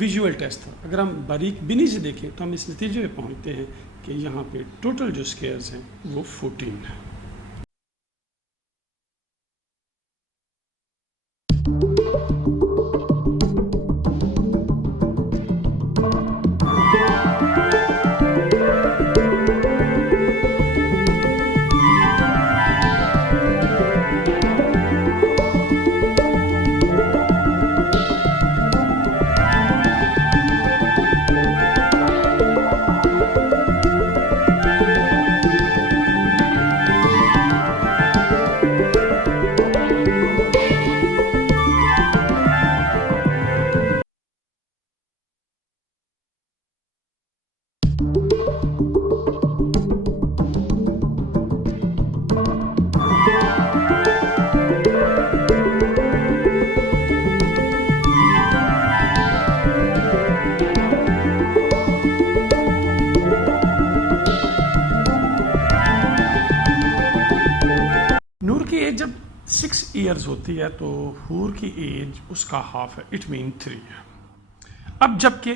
Visual test تھا. اگر ہم باریک بینی سے دیکھیں تو ہم اس نتیجے پہ پہنچتے ہیں کہ یہاں پہ ٹوٹل جو اسکیئرز ہیں وہ 14 ہیں. نور کی ایج جب 6 ایئرز ہوتی ہے تو حور کی ایج اس کا ہاف ہے, اٹ مین 3 ہے. اب جب کہ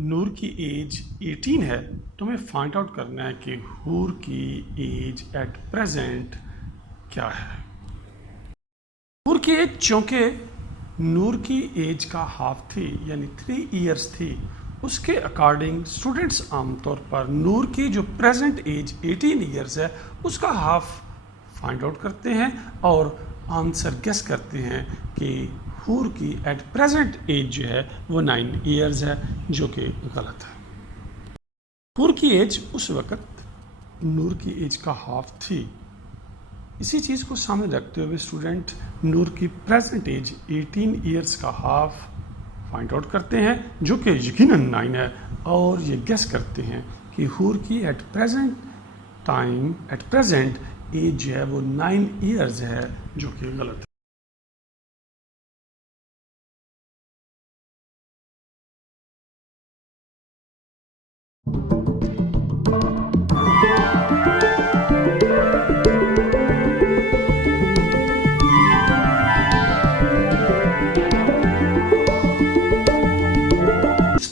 نور کی ایج 18 ہے تو ہمیں فائنڈ آؤٹ کرنا ہے کہ حور کی ایج ایٹ پریزنٹ کیا ہے. حور کی ایج چونکہ نور کی ایج کا ہاف تھی یعنی 3 ایئرز تھی, اس کے اکارڈنگ اسٹوڈنٹس عام طور پر نور کی جو پریزنٹ ایج 18 ایئرز ہے اس کا ہاف فائنڈ آؤٹ کرتے ہیں اور آنسر گیس کرتے ہیں کہ حور کی ایٹ پریزنٹ ایج جو ہے وہ 9 ایئرز ہے, جو کہ غلط ہے. حور کی ایج اس وقت نور کی ایج کا ہاف تھی. اسی چیز کو سامنے رکھتے ہوئے اسٹوڈنٹ نور کی پریزنٹ ایج 18 ایئرز کا ہاف فائنڈ آؤٹ کرتے ہیں جو کہ یقیناً 9 ہے, اور یہ گیس کرتے ہیں کہ حور کی at present time at present age جو ہے وہ 9 ایئرز ہے, جو کہ غلط ہے.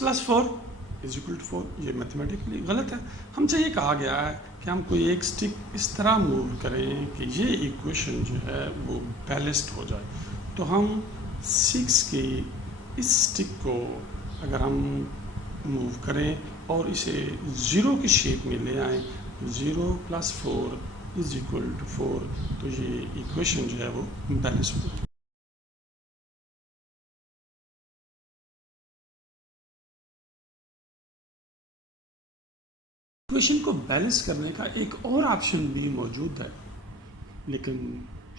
+4 = 4 یہ میتھمیٹکلی غلط ہے. ہم سے یہ کہا گیا ہے کہ ہم کوئی ایک سٹک اس طرح موو کریں کہ یہ ایکویشن جو ہے وہ بیلنسڈ ہو جائے. تو ہم 6 کی اس سٹک کو اگر ہم موو کریں اور اسے 0 کی شیپ میں لے آئیں, 0 + 4 = 4, تو یہ ایکویشن جو ہے وہ بیلنس ہو جائے. ایکویشن کو بیلنس کرنے کا ایک اور آپشن بھی موجود ہے, لیکن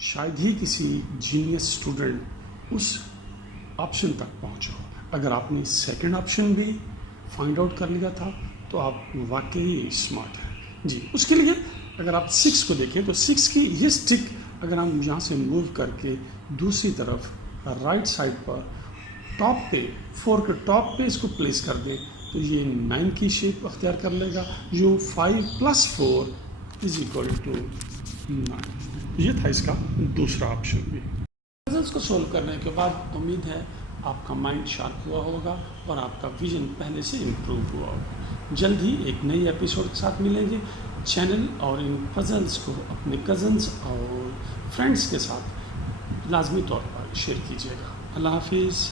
شاید ہی کسی جینیس اسٹوڈنٹ اس آپشن تک پہنچا ہو. اگر آپ نے سیکنڈ آپشن بھی فائنڈ آؤٹ کر لیا تھا تو آپ واقعی اسمارٹ ہیں. جی, اس کے لیے اگر آپ 6 کو دیکھیں تو 6 کی یہ سٹک اگر ہم یہاں سے موو کر کے دوسری طرف رائٹ سائڈ پر ٹاپ پہ 4 کے ٹاپ پہ اس کو پلیس کر دیں تو یہ 9 کی شیپ اختیار کر لے گا, جو 5 + 4 = 9. یہ تھا اس کا دوسرا آپشن بھی. پزلس کو سولو کرنے کے بعد امید ہے آپ کا مائنڈ شارپ ہوا ہوگا اور آپ کا ویژن پہلے سے امپروو ہوا ہوگا. جلد ہی ایک نئی ایپیسوڈ کے ساتھ ملیں گے. چینل اور ان پزلس کو اپنے کزنس اور فرینڈس کے ساتھ لازمی طور پر شیئر کیجیے گا. اللہ حافظ.